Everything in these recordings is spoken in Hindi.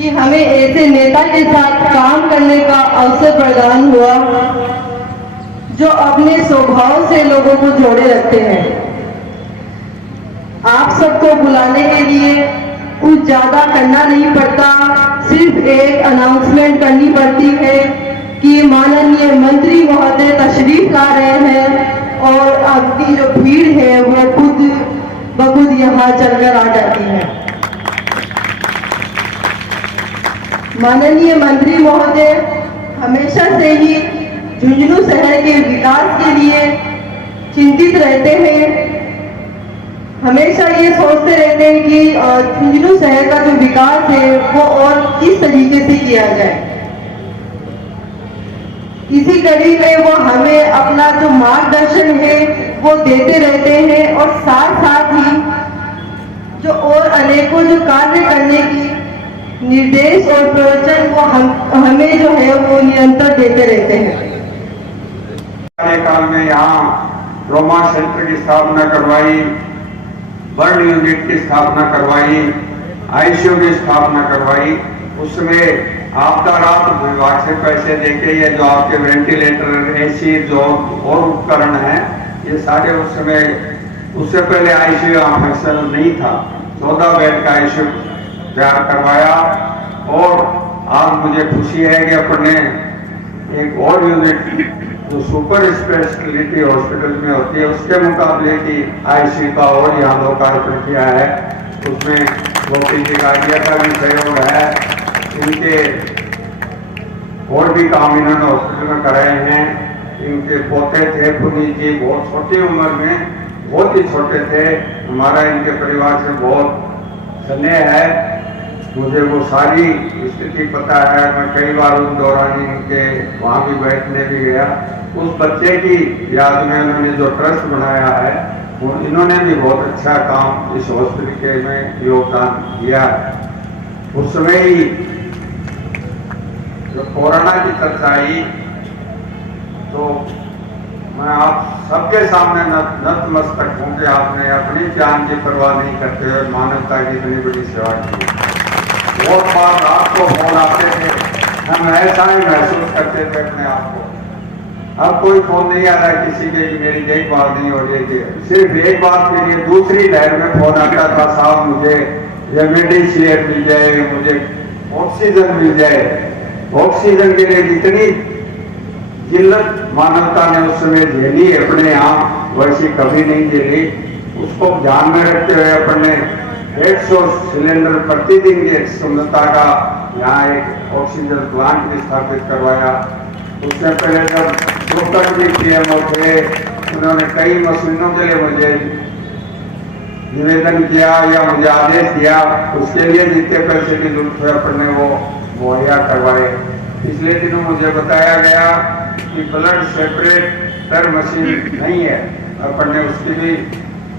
कि हमें ऐसे नेता के साथ काम करने का अवसर प्रदान हुआ जो अपने स्वभाव से लोगों को जोड़े रखते हैं। आप सबको बुलाने के लिए कुछ ज्यादा करना नहीं पड़ता, सिर्फ एक अनाउंसमेंट करनी पड़ती है कि माननीय मंत्री महोदय तशरीफ ला रहे हैं और आपकी जो भीड़ है वो खुद ब खुद यहाँ चलकर आ जाती है। माननीय मंत्री महोदय हमेशा से ही झुंझुनू शहर के विकास के लिए चिंतित रहते हैं। हमेशा ये सोचते रहते हैं कि झुंझुनू शहर का जो विकास है वो और किस तरीके से किया जाए। इसी कड़ी में वो हमें अपना जो मार्गदर्शन है वो देते रहते हैं और साथ साथ ही जो और अनेकों जो कार्य करने की निर्देश और प्रवचन वो हमें जो है वो निरंतर देते रहते हैं। कार्यकाल में यहाँ ट्रॉमा सेंटर की स्थापना करवाई, बर्न यूनिट की स्थापना करवाई, आईसीयू की स्थापना करवाई। उसमें आपदा राहत विभाग से पैसे देके ये जो आपके वेंटिलेटर, एसी जो और उपकरण हैं ये सारे उस समय, उससे पहले आईसीयू यहाँ फंक्शनल नहीं था। 14 बेड का आईसीयू तैयार करवाया और आज मुझे खुशी है कि अपने एक और यूनिट जो सुपर स्पेशलिटी हॉस्पिटल में होती है उसके मुकाबले की आईसीयू का और यहाँ लोकार्पण किया है। उसमें गोपी जी गाड़िया का भी सहयोग है। इनके और भी काम इन्होंने हॉस्पिटल में कराए हैं। इनके पोते थे पुनीत जी, बहुत छोटी उम्र में, बहुत ही छोटे थे। हमारा इनके परिवार से बहुत स्नेह है। मुझे वो सारी स्थिति पता है। मैं कई बार उन दौरान इनके वहाँ भी बैठने भी गया। उस बच्चे की याद में उन्होंने जो ट्रस्ट बनाया है वो इन्होंने भी बहुत अच्छा काम इस हॉस्पिटल में योगदान दिया है। उस समय ही जब कोरोना की चर्चा आई तो मैं आप सबके सामने नतमस्तक हूं कि आपने अपनी जान की परवाह नहीं करते हुए मानवता की इतनी बड़ी सेवा की। बहुत बार रात को फोन आते थे, हम ऐसा ही महसूस करते थे अपने आप को। अब कोई फोन नहीं आ रहा है किसी के, मेरी देखभाल नहीं हो रही थी। सिर्फ एक बात के लिए दूसरी लहर में फोन आता था, साहब मुझे रेमडेसिविर मिल जाए, मुझे ऑक्सीजन मिल जाए। ऑक्सीजन के लिए जितनी जिल्लत मानवता ने उस समय झेली अपने यहाँ, वैसी कभी नहीं झेली। उसको ध्यान में रखते हुए अपने 150 सिलेंडर प्रतिदिन की क्षमता का यहाँ एक ऑक्सीजन प्लांट भी स्थापित करवाया। उससे पहले जब डॉक्टर भी पीएमओ थे, उन्होंने कई मशीनों के लिए मुझे निवेदन किया या मुझे आदेश दिया। उसके लिए जितने पैसे की जरूरत है अपन ने वो मुहैया करवाए। पिछले दिनों मुझे बताया गया कि ब्लड सेपरेटर मशीन नहीं है, अपन ने उसकी भी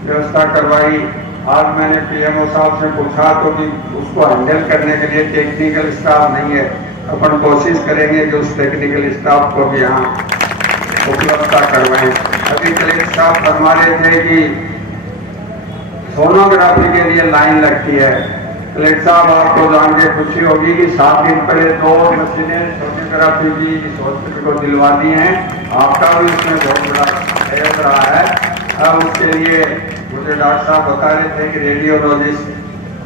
व्यवस्था करवाई। आज मैंने पीएमओ साहब से पूछा तो कि उसको हैंडल करने के लिए टेक्निकल स्टाफ नहीं है। अपन कोशिश करेंगे कि उस टेक्निकल स्टाफ को भी यहाँ उपलब्धता करवाएं। अभी कलेक्टर साहब फरमा रहे थे कि सोनोग्राफी के लिए लाइन लगती है। कलेक्टर साहब आपको जान के खुशी होगी कि 7 दिन पहले 2 मशीनें सोनोग्राफी की इस हॉस्पिटल को दिलवा दी हैं। आपका भी इसमें बहुत बड़ा सहयोग रहा है। अब उसके लिए मुझे डॉक्टर साहब बता रहे थे कि रेडियोलॉजिस्ट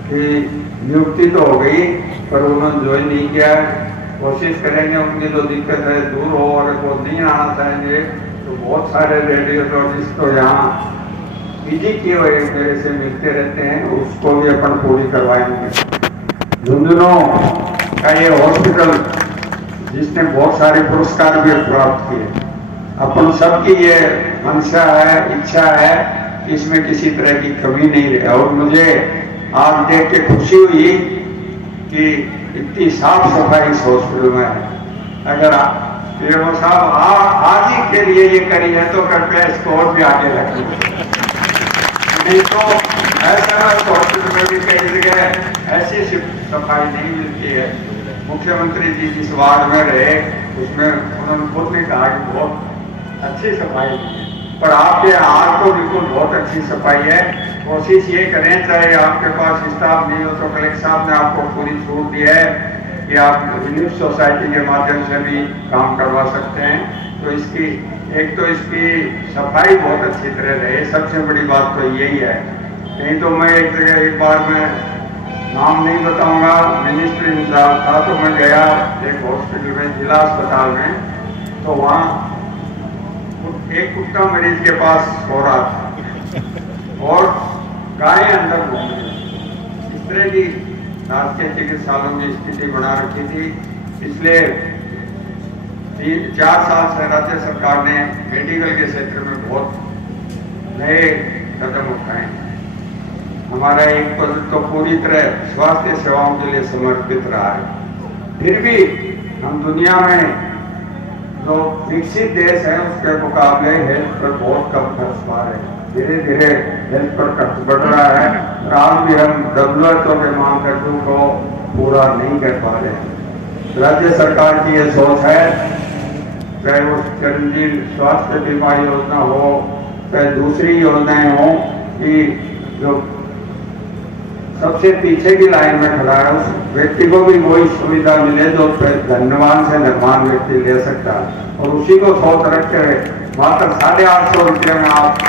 की नियुक्ति तो हो गई पर उन्होंने ज्वाइन नहीं किया। कोशिश करेंगे उनकी जो दिक्कत है दूर हो। और वो नहीं आना चाहेंगे तो बहुत सारे रेडियोलॉजिस्ट तो यहाँ पीजी किए हुए मेरे से मिलते रहते हैं, उसको भी अपन पूरी करवाएंगे। झुंझुनू का ये हॉस्पिटल जिसने बहुत सारे पुरस्कार भी प्राप्त किए, अपन सबकी ये मंशा है, इच्छा है कि इसमें किसी तरह की कमी नहीं रहे। और मुझे आज देख के खुशी हुई कि इतनी साफ सफाई इस हॉस्पिटल में है। अगर पीएमओ साहब आज ही के लिए ये करी है तो कृपया इसको और भी आगे रखें। नहीं तो ऐसा हॉस्पिटल में भी कई जगह ऐसी सफाई नहीं मिलती है। मुख्यमंत्री जी जिस वार्ड में रहे उसमें उन्होंने खुद ने कहा कि बहुत अच्छी सफाई है। पर आपके हाथ तो बिल्कुल बहुत अच्छी सफाई है। कोशिश ये करें, चाहे आपके पास स्टाफ नहीं हो तो कलेक्टर साहब ने आपको पूरी छूट दी है कि आप रिलीफ सोसाइटी के माध्यम से भी काम करवा सकते हैं। तो इसकी एक तो इसकी सफाई बहुत अच्छी तरह रहे, सबसे बड़ी बात तो यही है। नहीं तो मैं एक जगह एक बार मैं नाम नहीं बताऊंगा, मिनिस्ट्री इंचार्ज था, तो मैं गया एक हॉस्पिटल में, जिला अस्पताल में, तो वहाँ एक कुत्ता मरीज के पास सो रहा था और गाय अंदर घूम रही। इस तरह की राजकीय चिकित्सालयों की स्थिति बना रखी थी। पिछले 4 साल से राज्य सरकार ने मेडिकल के क्षेत्र में बहुत नए कदम उठाए। हमारा एक पद तो पूरी तरह स्वास्थ्य सेवाओं के लिए समर्पित रहा है। फिर भी हम दुनिया में जो विकसित देश है उसके मुकाबले हेल्थ पर बहुत कम खर्च पा रहे हैं। धीरे धीरे हेल्थ पर खर्च बढ़ रहा है और आज भी हम WHO के मानदंडों को पूरा नहीं कर पा रहे हैं। राज्य सरकार की ये सोच है, चाहे वो चिरंजीवी स्वास्थ्य बीमा योजना हो, चाहे दूसरी योजनाएं हो, कि जो सबसे पीछे की लाइन में खड़ा है उस व्यक्ति को भी वही सुविधा मिले जो धन्यवान से निर्माण व्यक्ति ले सकता है। और उसी को सोच रखते हुए मात्र 850 रुपये में आप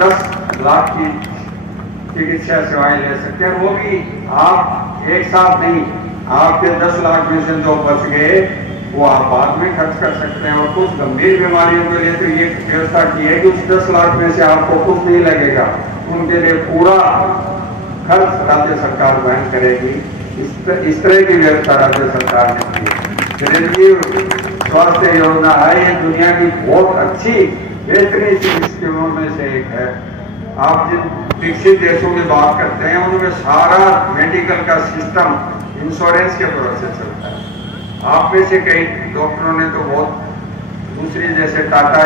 10 लाख की चिकित्सा सेवाएं ले सकते हैं। वो भी आप एक साथ नहीं, आपके 10 लाख में से जो बच गए वो आप बाद में खर्च कर सकते हैं। और कुछ गंभीर बीमारियों के लिए तो ये व्यवस्था की है कि उस 10 लाख में से आपको कुछ नहीं लगेगा, उनके लिए पूरा खर्च राज्य सरकार वहन करेगी। इस तरह की व्यवस्था राज्य सरकार ने की। चिरंजीवी स्वास्थ्य योजना है, ये दुनिया की बहुत अच्छी बेहतरीन स्कीमों में से एक है। आप जिन विकसित देशों की बात करते हैं उनमें सारा मेडिकल का सिस्टम इंश्योरेंस के भरोसे चलता है। आप में से कई डॉक्टरों ने तो बहुत दूसरी जैसे टाटा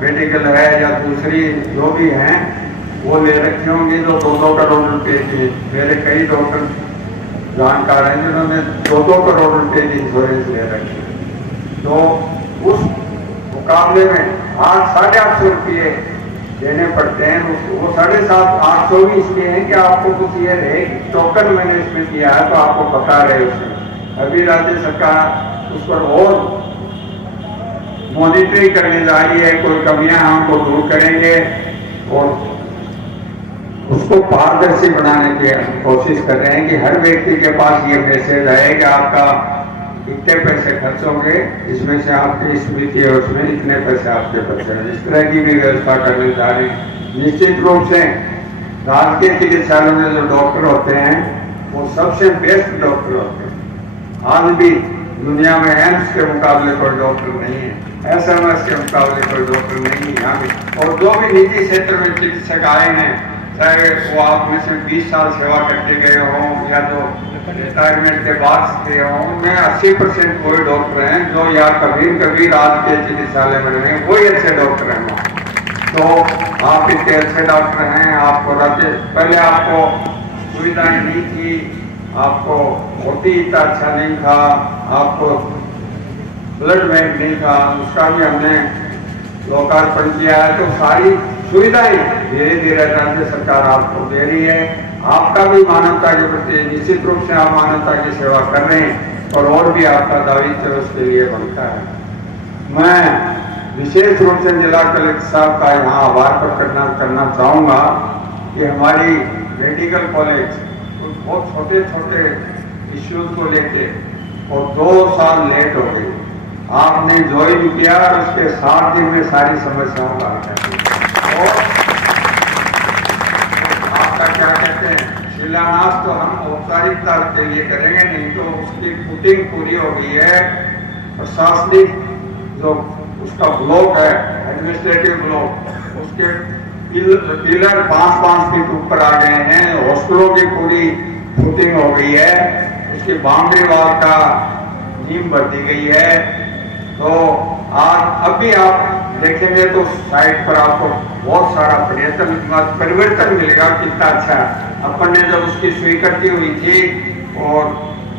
मेडिकल है या दूसरी जो भी हैं वो ले रखी होंगी जो 2-2 करोड़ रुपए की। मेरे कई डॉक्टर जानकार हैं जिन्होंने 2-2 करोड़ रुपए की इंश्योरेंस ले रखी। तो उस मुकाबले में 800-850 रुपये देने पड़ते हैं। वो 750-800 भी इसलिए हैं कि आपको कुछ ये रहे टोकन मैंने इसमें किया है तो आपको पता रहे उसमें। अभी राज्य सरकार उस पर और मॉनिटरिंग करने जा रही है, कोई कमियां हमको दूर करेंगे और उसको पारदर्शी बनाने की कोशिश कर रहे हैं कि हर व्यक्ति के पास ये मैसेज आए कि आपका इतने पैसे खर्च होंगे, इसमें से आपकी स्मृति है उसमें इतने पैसे आपके बचे हैं। इस तरह की भी व्यवस्था करने जा रहे हैं। निश्चित रूप से राजकीय चिकित्सालयों में जो डॉक्टर होते हैं वो सबसे बेस्ट डॉक्टर होते हैं। आज भी दुनिया में एम्स के मुकाबले कोई डॉक्टर नहीं है, SMS के मुकाबले कोई डॉक्टर नहीं है यहाँ भी। और जो भी निजी क्षेत्र में चिकित्सक आए हैं, चाहे वो आप में से 20 साल सेवा करके गए हों या जो रिटायरमेंट के बाद गए हों, उनमें 80% वही डॉक्टर हैं जो या कभी राजकीय चिकित्सालय में रहे, वही अच्छे डॉक्टर हैं। तो आप इतने अच्छे डॉक्टर हैं, आपको राज्य पहले आपको सुविधाएं नहीं थी, आपको मोती इतना अच्छा नहीं था, आपको ब्लड बैंक नहीं था, उसका भी हमने लोकार्पण किया है। तो सारी सुविधाएं धीरे धीरे राज्य सरकार आपको दे रही है। आपका भी मानवता के प्रति निश्चित रूप से आप मानवता की सेवा कर रहे हैं और भी आपका दायित्व उसके लिए बनता है। मैं विशेष रूप से जिला कलेक्टर साहब का यहाँ आभार प्रकट करना चाहूँगा कि हमारी मेडिकल कॉलेज कुछ बहुत छोटे छोटे इश्यूज को लेके और 2 साल लेट हो गई। आपने ज्वाइन किया और उसके 7 दिन में सारी समस्याओं का हल कर दिया। और आपका क्या कहते हैं शिलान्यास तो हम औपचारिकता के लिए करेंगे, नहीं तो उसकी फुटिंग पूरी हो गई है। प्रशासनिक जो उसका ब्लॉक है, एडमिनिस्ट्रेटिव ब्लॉक, उसके पिलर 5-5 फीट ऊपर आ गए हैं। हॉस्टलों की पूरी फुटिंग हो गई है, उसकी बाउंड्री वॉल का नींव भर दी गई है। तो आज अभी आप देखेंगे तो साइट पर आपको बहुत सारा परिवर्तन मिलेगा। कितना अच्छा अपन ने जब उसकी स्वीकृति हुई थी और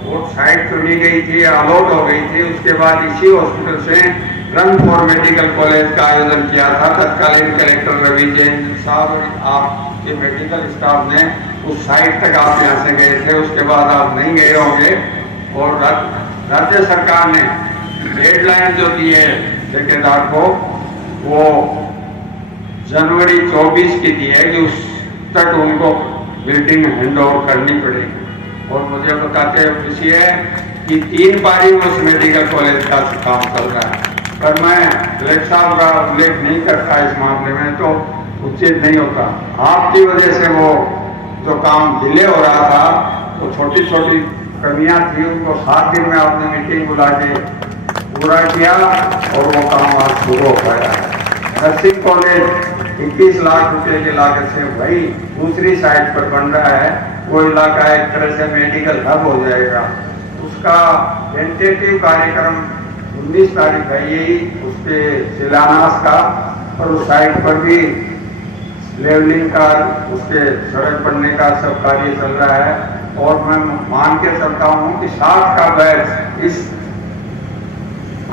वो साइट चुनी गई थी, अलॉट हो गई थी, उसके बाद इसी हॉस्पिटल से रन फॉर मेडिकल कॉलेज का आयोजन किया था। तत्कालीन कलेक्टर रवि जैन साहब और आपके मेडिकल स्टाफ ने उस साइट तक आप यहाँ से गए थे, उसके बाद आप नहीं गए होंगे। और राज्य सरकार ने डेडलाइन जो दी है ठेकेदार को, वो जनवरी 24 की दी है कि उस तक उनको बिल्डिंग हैंड ओवर करनी पड़ेगी। और मुझे बताते हुए खुशी है कि 3 बारी उस मेडिकल कॉलेज का काम चल रहा है, पर मैं कलेक्टर साहब का उल्लेख नहीं करता इस मामले में, तो उचित नहीं होता। आपकी वजह से वो जो काम डिले हो रहा था, वो छोटी छोटी कमियां थी, उनको 7 दिन में आपने मीटिंग बुला के पूरा किया और वो काम आज शुरू हो पाया है। नर्सिंग कॉलेज 21 लाख रुपए की लागत से वही दूसरी साइड पर बन रहा है। वो इलाका एक तरह से मेडिकल हब हो जाएगा। उसका टेंटेटिव कार्यक्रम 19 तारीख है यही उसके शिलान्यास का, और उस साइट पर भी लेवलिंग का, उसके सड़क बनने का सब कार्य चल रहा है। और मैं मान के चलता हूँ कि 60 का बैच इस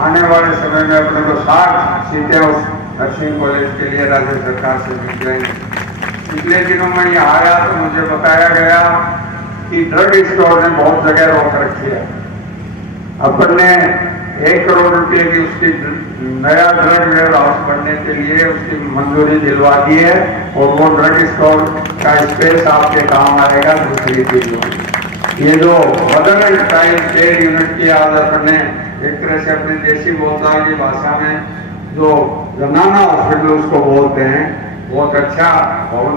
आने वाले समय में अपने को 60 सीटें उस नर्सिंग कॉलेज के लिए राज्य सरकार से मिल जाएंगी। पिछले दिनों में यहाँ आया तो मुझे बताया गया कि ड्रग स्टोर ने बहुत जगह रोक रखी है। अपन ने 1 करोड़ रुपए की उसकी नया ड्रग वेयर हाउस बनने के लिए उसकी मंजूरी दिलवा दी है, और वो ड्रग स्टोर का स्पेस आपके काम आएगा दूसरी चीजों। ये जो mother and child care unit की आज अपन ने एक तरह से अपनी देसी बोलचाल की भाषा में जो जनाना हॉस्पिटल उसको बोलते हैं, बहुत अच्छा भवन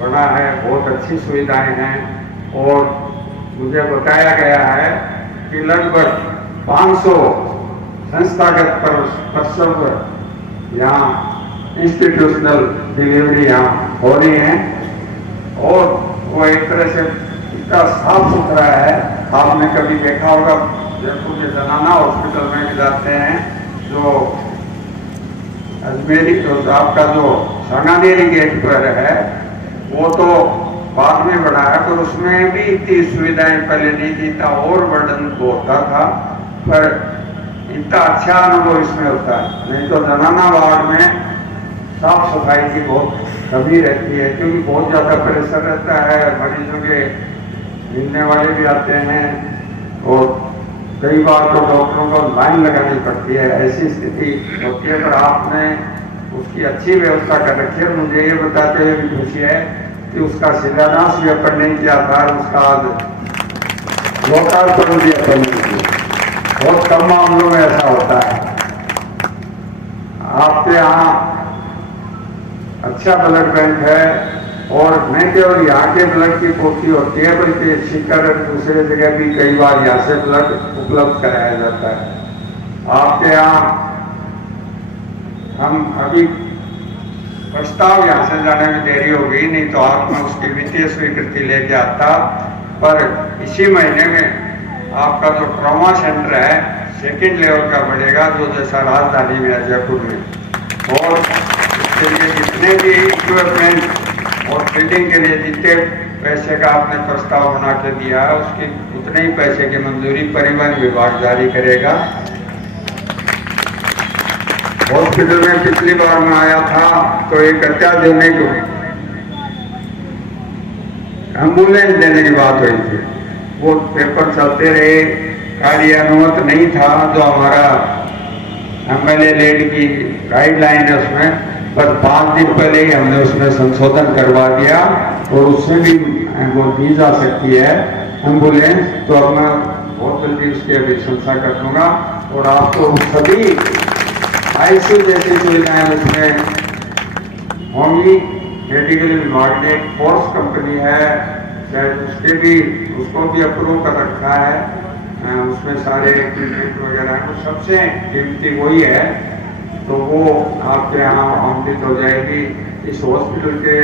बना है, बहुत अच्छी सुविधाएं हैं। और मुझे बताया गया है कि लगभग 500 संस्थागत प्रसव यहाँ इंस्टीट्यूशनल डिलीवरी यहाँ हो रही है, और वो एक तरह से इतना साफ सुथरा है। आपने कभी देखा होगा जयपुर के जनाना हॉस्पिटल में जाते हैं, जो अजमेरी तो आपका जो सांगानेरी गेट पर है, वो तो बाद में बना है, पर उसमें भी इतनी सुविधाएं पहले नहीं थी, इतना और वर्णन होता था, पर इतना अच्छा अनुभव इसमें होता है। नहीं तो जनाना वार्ड में साफ सफाई की बहुत कमी रहती है, क्योंकि बहुत ज़्यादा प्रेशर रहता है, मरीजों के मिलने वाले भी आते हैं, और कई बार तो डॉक्टरों को लाइन लगानी पड़ती है, ऐसी स्थिति होती है। पर आपने उसकी अच्छी व्यवस्था कर रखी है। मुझे ये बताते हुए भी खुशी है कि उसका शिलान्यास भी अपन नहीं किया था, उसका आज लोकार्पण भी अपन नहीं किया। बहुत कम मामलों में ऐसा होता है। आपके यहाँ अच्छा ब्लड बैंक है, और नहीं केवल यहाँ के ब्लड की पूर्ति होती है, बल्कि सीकर दूसरे जगह भी कई बार यहाँ से ब्लड उपलब्ध कराया जाता है। आपके यहाँ हम अभी प्रस्ताव यहाँ से जाने में देरी हो गई, नहीं तो आप में उसकी वित्तीय स्वीकृति लेके आता। पर इसी महीने में आपका जो ट्रॉमा सेंटर है 2nd लेवल का बढ़ेगा, जो जैसा राजधानी में है जयपुर में, और इसके लिए जितने भी इक्विपमेंट और फिटिंग के लिए जितने पैसे का आपने प्रस्ताव बना के दिया है, उसकी उतने ही पैसे की मंजूरी परिवहन विभाग जारी करेगा। हॉस्पिटल में पिछली बार मैं आया था तो एक अत्याधुनिक एम्बुलेंस देने की बात हुई थी, वो पेपर चलते रहे, कार्यान्वित नहीं था। जो हमारा MLA लेड की गाइडलाइन है उसमें, पर 5 दिन पहले ही हमने उसमें संशोधन करवा दिया, और उससे भी वो दी जा सकती है एम्बुलेंस। तो अब मैं बहुत जल्दी उसकी अभिशंसा कर दूंगा, और आपको सभी ICU जैसी सुविधाएं उसमें होंगी। मेडिकल विभाग ने एक फोर्स कंपनी है, शायद उसको भी अप्रूव कर रखा है, उसमें सारे इक्विपमेंट वगैरह हैं, वो सबसे कीमती वही है। तो वो आपके यहाँ आमंत्रित हो जाएगी। इस हॉस्पिटल के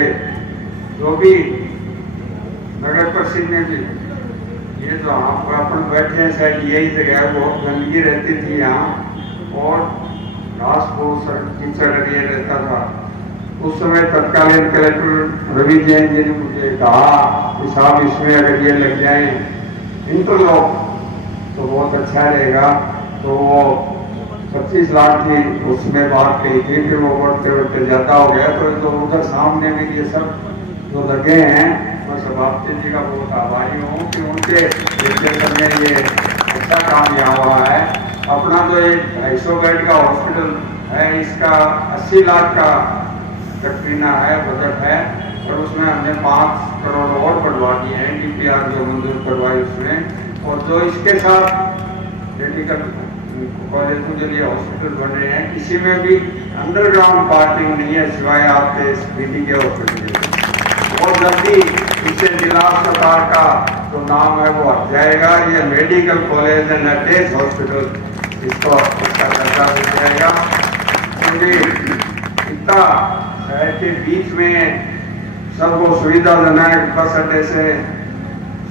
जो भी नगर परिषद में भी, ये जो आप अपन बैठे हैं शायद यही जगह है, बहुत गंदगी रहती थी यहाँ, और घास फूस कीचड़ ये रहता था। उस समय तत्कालीन कलेक्टर रवि जैन जी ने मुझे कहा कि साहब इसमें अगर ये लग जाए इंटरलॉक तो बहुत अच्छा रहेगा। तो वो 25 लाख थी, उसमें बात कही थी, फिर वो बढ़ते बढ़ते ज्यादा हो गया। तो उधर सामने में ये सब जो लगे हैं, मैं सभापति जी का बहुत आभारी हूँ कि उनके निर्देशन में ये अच्छा काम यहाँ हुआ है। अपना जो एक 250 बेड का हॉस्पिटल है, इसका 80 लाख का तकरीना है, बजट है, और उसमें हमने 5 करोड़ और बढ़वा दिए हैं, DPR जो मंजूर करवाई उसमें। और जो इसके साथ मेडिकल कॉलेज के लिए हॉस्पिटल बने हैं, किसी में भी अंडरग्राउंड पार्किंग नहीं है सिवाय आपके SPD के हॉस्पिटल के। बहुत जल्दी इससे जिला अस्पताल का जो नाम है वो हट जाएगा। ये medical college and attach hospital, इसको इसका दर्जा मिल जाएगा। क्योंकि इतना शहर के बीच में सबको सुविधाजनक बस अड्डे से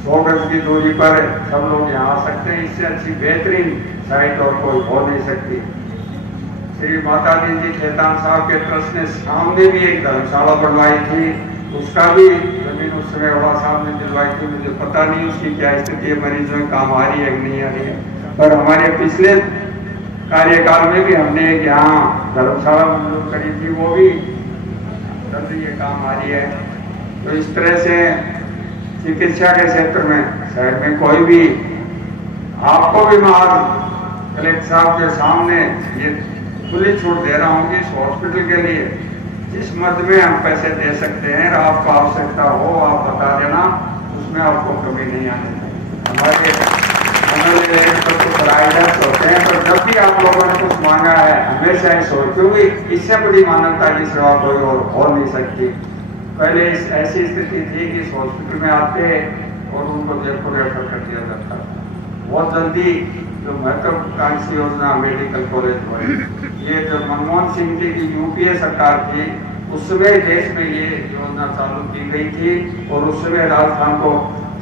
100 गज की दूरी पर सब लोग यहाँ आ सकते हैं। इससे अच्छी बेहतरीन साइट और कोई हो नहीं सकती। श्री माता दी जी खेतान साहब के ट्रस्ट ने सामने भी एक धर्मशाला बनवाई थी, उसका भी जमीन उस समय बड़ा साहब ने दिलवाई थी। मुझे पता नहीं उसकी क्या स्थिति है, मरीजों में काम आ रही है कि नहीं आ रही है, पर हमारे पिछले कार्यकाल में भी हमने एक यहाँ धर्मशाला मंजूर करी थी, वो भी जल्दी ये काम आ रही है। तो इस तरह से चिकित्सा के क्षेत्र में शहर में कोई भी, आपको भी मैं आज कलेक्टर साहब के सामने ये खुली छूट दे रहा हूँ कि इस हॉस्पिटल के लिए जिस मद में हम पैसे दे सकते हैं, आपको आवश्यकता हो आप बता देना, उसमें आपको कमी नहीं आनी चाहिए। हमारे प्राइवेट होते हैं, पर जब भी आप लोगों ने कुछ मांगा है हमेशा ही सोच, क्योंकि इससे बड़ी मानवता की सेवा कोई और हो नहीं सकती। पहले ऐसी स्थिति थी कि इस हॉस्पिटल में आते और उनको जयपुर रेफर कर दिया जाता। बहुत जल्दी जो महत्वाकांक्षी योजना मेडिकल कॉलेज हुए, ये जो मनमोहन सिंह जी की UPA सरकार थी, उसमें देश में ये योजना चालू की गई थी और उसमें राजस्थान को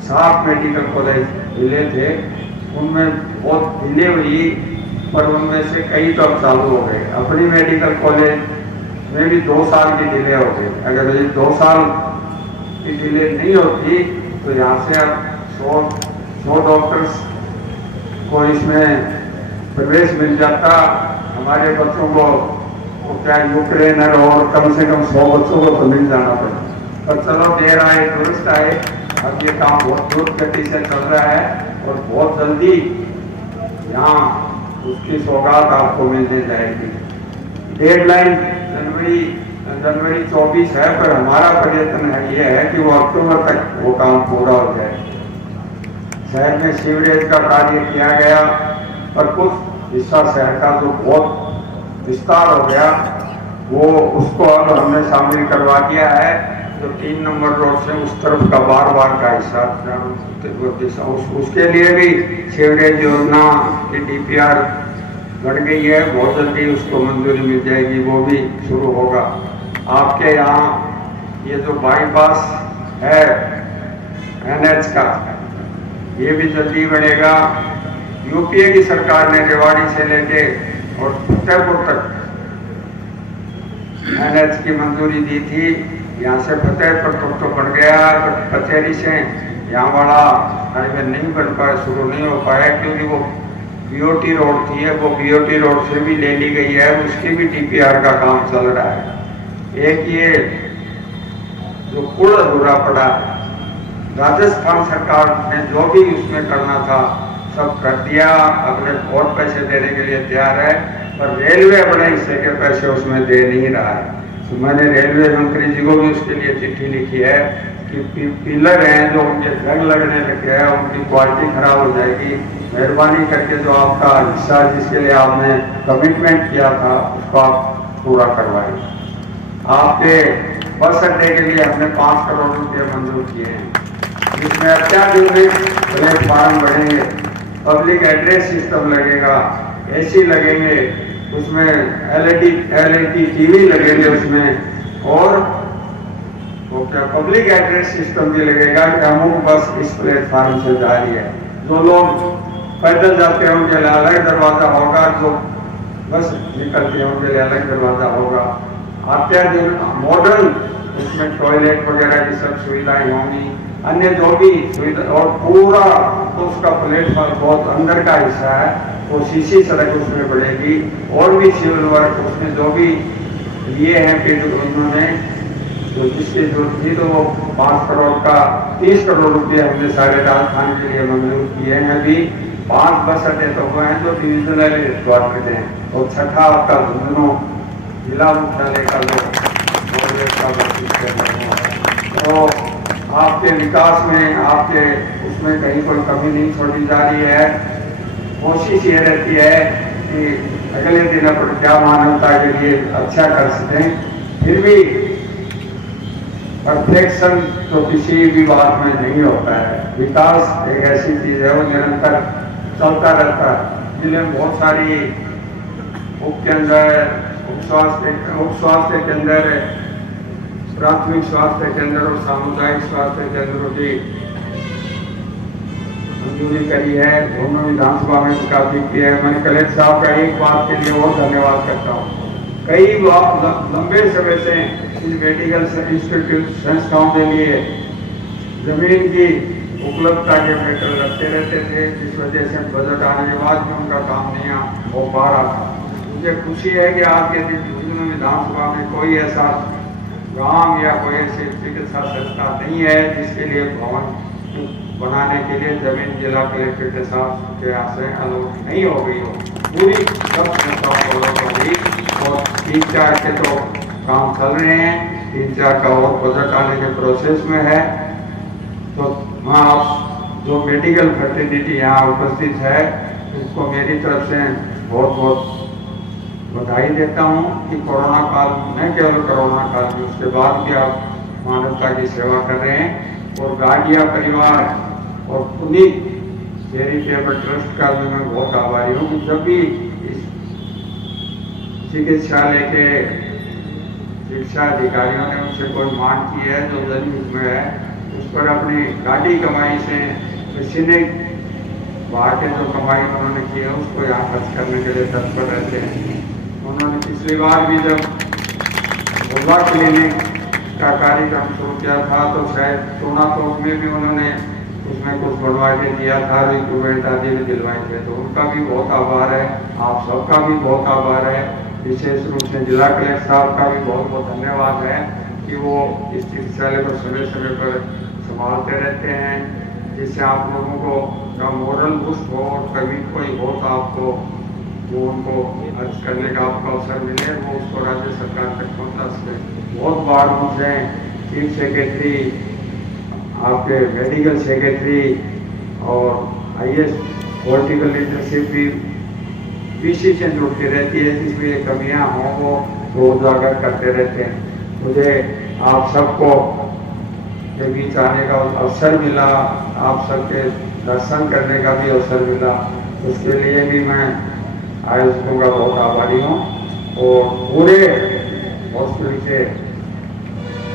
7 मेडिकल कॉलेज मिले थे। उनमें बहुत डिले हुई, पर उनमें से कई तो अब चालू हो गए। अपनी मेडिकल कॉलेज में भी 2 साल की डिले हो गई। अगर ये 2 साल की डिले नहीं होती तो यहाँ से अब 100 डॉक्टर्स को इसमें प्रवेश मिल जाता। हमारे बच्चों को क्या यूक्रेन और कम से कम 100 बच्चों को तो मिल जाना पड़ेगा। पर चलो देर आए दुरुस्त आए, अब ये काम बहुत द्रुत गति से चल रहा है और बहुत जल्दी यहाँ उसकी सौगात आपको मिलने जाएगी। डेडलाइन जनवरी 24 है, पर हमारा प्रयत्न है ये है कि वो अक्टूबर तक वो काम पूरा हो जाए। शहर में सीवरेज का कार्य किया गया, पर कुछ हिस्सा शहर का जो बहुत विस्तार हो गया वो उसको अब हमने शामिल करवा दिया है। जो 3 नंबर रोड से उस तरफ का बार का हिस्सा उसके लिए भी सीवरेज योजना की DPR बढ़ गई है। बहुत जल्दी उसको मंजूरी मिल जाएगी, वो भी शुरू होगा। आपके यहाँ ये जो बाईपास है NH का, ये भी जल्दी बढ़ेगा। UPA की सरकार ने रेवाड़ी से लेके और फतेहपुर तक NH की मंजूरी दी थी। यहाँ से फतेहपुर तक तो बढ़ गया, तो कचहरी से यहाँ वाला हाईवे नहीं बन पाया, शुरू नहीं हो पाया, क्योंकि वो BOT रोड थी, वो BOT रोड से भी ले ली गई है, उसकी भी DPR का काम चल रहा है। एक ये जो पुल अधूरा पड़ा, राजस्थान सरकार ने जो भी उसमें करना था सब कर दिया, अपने और पैसे देने के लिए तैयार है, पर रेलवे अपने हिस्से के पैसे उसमें दे नहीं रहा है। तो मैंने रेलवे मंत्री जी को भी उसके लिए चिट्ठी लिखी है कि पिलर हैं जो उनके जंग लगने लगे हैं, उनकी क्वालिटी खराब हो जाएगी, मेहरबानी करके जो आपका हिस्सा जिसके लिए आपने कमिटमेंट किया था उसको आप पूरा करवाइए। आपके बस अड्डे के लिए हमने 5 करोड़ रुपये मंजूर किए हैं, जिसमें अत्याधुनिक प्लेटफार्म बढ़ेंगे, पब्लिक एड्रेस सिस्टम लगेगा, AC लगेंगे, उसमें LED TV लगेंगे उसमें, और वो क्या पब्लिक एड्रेस सिस्टम भी लगेगा कि अमुक बस इस प्लेटफार्म से जा रही है। जो लोग पैदल जाते हैं उनके लिए अलग दरवाजा होगा, जो बस निकलते हैं उनके लिए अलग दरवाजा होगा। अत्याधुनिक मॉडर्न उसमें टॉयलेट वगैरह की सब सुविधाएं होंगी, अन्य जो भी सुविधा, और पूरा तो उसका प्लेटफॉर्म बहुत अंदर का हिस्सा है, वो सीसी सड़क उसमें पड़ेगी, और भी सिविल वर्क उसमें जो भी लिए हैं पेड़ उन्होंने जो जिसकी जरूरत थी, तो वो 5 करोड़ का 30 करोड़ रुपये हमने सारे राजस्थान के लिए मंजूर किए हैं। अभी 5 बस अड्डे तो हुए हैं जो डिविजनल हेडक्वार्टर हैं, और छठा आपका झुंझुनू जिला मुख्यालय का जो तो आपके विकास में, आपके उसमें कहीं कोई कमी नहीं छोड़ी जा रही है। कोशिश ये रहती है कि अगले दिन अपन क्या मानवता के लिए अच्छा कर सकें। फिर भी परफेक्शन तो किसी भी बात में नहीं होता है। विकास एक ऐसी चीज है, वो निरंतर चलता रहता है। जिले में बहुत सारी उप केंद्र, उप स्वास्थ्य केंद्र, प्राथमिक स्वास्थ्य केंद्र और सामुदायिक स्वास्थ्य केंद्रों की मंजूरी करी है। दोनों विधानसभा में काफी किया है। मैंने कलेक्टर साहब का एक बात के लिए और धन्यवाद करता हूँ। कई लंबे समय से इन मेडिकल इंस्टीट्यूट संस्थाओं के लिए जमीन की उपलब्धता के मैटर रखते रहते थे, जिस वजह से बजट आने के बाद भी उनका काम नहीं हो पा रहा था। मुझे खुशी है कि आज के दिन झुंझुनू विधानसभा में कोई ऐसा गांव या कोई ऐसी चिकित्सा संस्था नहीं है जिसके लिए भवन बनाने के लिए जमीन जिला कलेक्टर के साथ के यहाँ से अलॉट नहीं हो गई हो। पूरी सब संस्थाओं को अलॉट हो गई, और 3-4 के तो काम चल रहे हैं, 3-4 का और बजट आने के प्रोसेस में है। तो मैं आप जो मेडिकल फर्टिलिटी यहाँ उपस्थित है, उसको मेरी तरफ से बहुत बहुत बधाई देता हूँ कि कोरोना काल न केवल कोरोना काल में, उसके बाद भी आप मानवता की सेवा कर रहे हैं। और गाड़िया परिवार और पुनीत चैरिटेबल ट्रस्ट का भी मैं बहुत आभारी हूँ कि जब भी इस चिकित्सालय के शिक्षा अधिकारियों ने उनसे कोई मांग की है जो जनहित में है, उस पर अपनी गाड़ी कमाई से किसी ने बाहर के जो कमाई उन्होंने की है उसको यहाँ खर्च करने के लिए तत्पर रहते हैं। उन्होंने पिछली बार भी जब बुर्ला क्लिनिक का कार्यक्रम शुरू किया था, तो शायद सोना तोप में भी उन्होंने उसमें कुछ बढ़वा के दिया था, रिक्रूटमेंट आदि भी दिलवाए थे। तो उनका भी बहुत आभार है, आप सबका भी बहुत आभार है। विशेष रूप से जिला कलेक्टर साहब का भी बहुत बहुत धन्यवाद है कि वो इस चिकित्सालय को समय समय पर संभालते रहते हैं, जिससे आप लोगों को का मोरल बूस्ट हो, और कभी कोई हो तो आपको वो उनको अर्ज करने का आपका अवसर मिले, वो उसको राज्य सरकार तक पहुँचा सके। बहुत बार मुझे चीफ सेक्रेटरी, आपके मेडिकल सेक्रेटरी और IAS पॉलिटिकल लीडरशिप भी पीसी से जुड़ती रहती है, जिसमें ये कमियाँ हों वो उजागर करते रहते हैं। मुझे आप सबको के बीच आने का अवसर मिला, आप सबके दर्शन करने का भी अवसर मिला, उसके लिए भी मैं आयोजकों का बहुत आभारी हूँ। और पूरे हॉस्पिटल के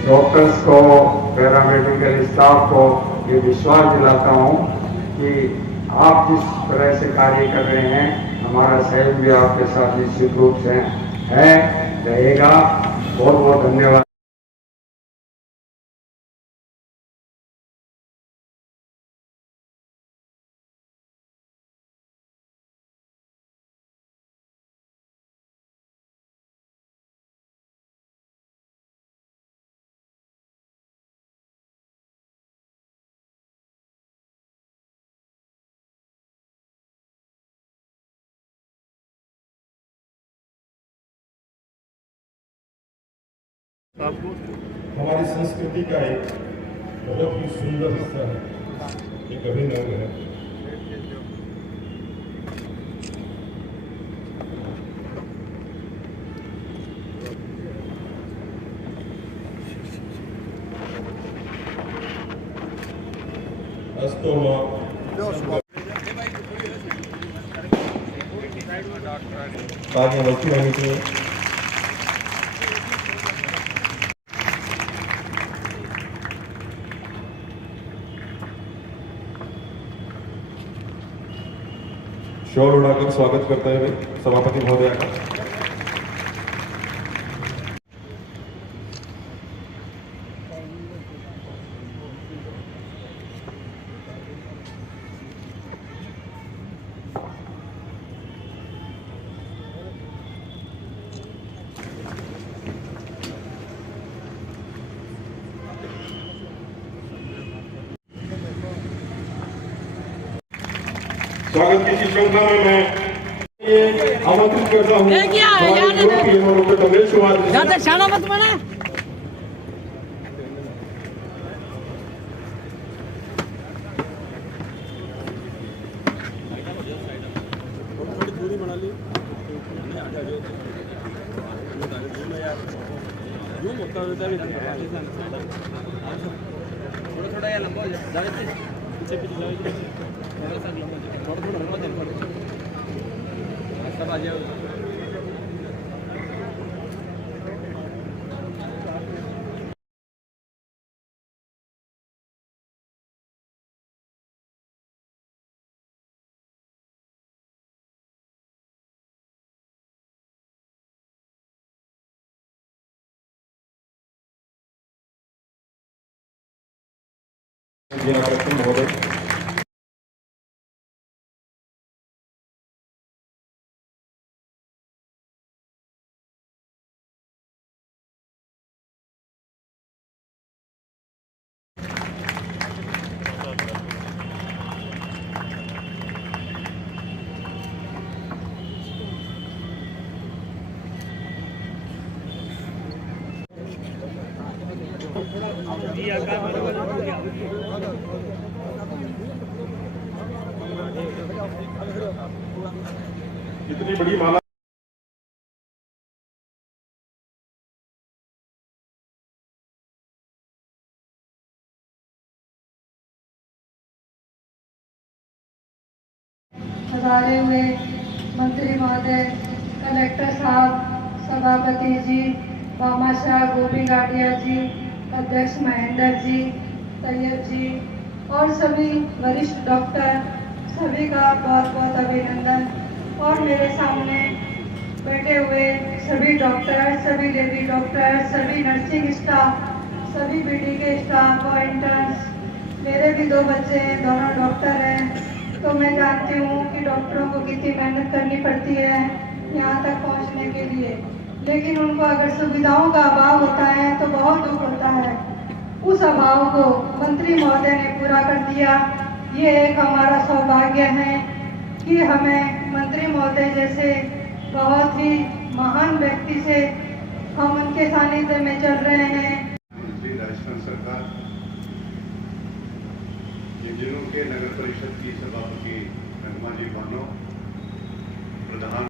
डॉक्टर्स को, पैरामेडिकल स्टाफ को ये विश्वास दिलाता हूँ कि आप जिस तरह से कार्य कर रहे हैं, हमारा सहयोग भी आपके साथ निश्चित रूप से है, रहेगा। बहुत बहुत धन्यवाद। हमारी संस्कृति का एक बहुत ही सुंदर हिस्सा है, एक अभिनव है। आगे वस्तु होनी चाहिए। शोर उड़ाकर स्वागत करते हुए सभापति महोदय का। स्वागत की श्रृंखला में मैं ये आमंत्रित करता हूँ हमारे यूपी डॉक्टर कमलेश कुमार जी। ज्यादा शाना मत बना। थोड़ा या लंबा हो जाए पीछे पीछे थोड़ा लंबा सब आ जाओ। महोदय इतनी बड़ी माला हजारे में मंत्री महोदय, कलेक्टर साहब, सभापति जी, भामाशाह गोपी गाडिया जी, अध्यक्ष महेंद्र जी, तैयब जी और सभी वरिष्ठ डॉक्टर, सभी का बहुत बहुत अभिनंदन। और मेरे सामने बैठे हुए सभी डॉक्टर, सभी लेडी डॉक्टर, सभी नर्सिंग स्टाफ, सभी बीडी के स्टाफ और इंटर्न्स, मेरे भी 2 बच्चे हैं, दोनों डॉक्टर हैं, तो मैं जानती हूँ कि डॉक्टरों को कितनी मेहनत करनी पड़ती है यहाँ तक पहुँचने के लिए, लेकिन उनको अगर सुविधाओं का अभाव होता है तो बहुत दुख होता है। उस अभाव को मंत्री महोदय ने पूरा कर दिया। ये एक हमारा सौभाग्य है कि हमें मंत्री महोदय जैसे बहुत ही महान व्यक्ति से हम उनके सानिध्य में चल रहे हैं। राजस्थान सरकार जिलों के नगर परिषद की सभापति नगमा जी बानो, प्रधान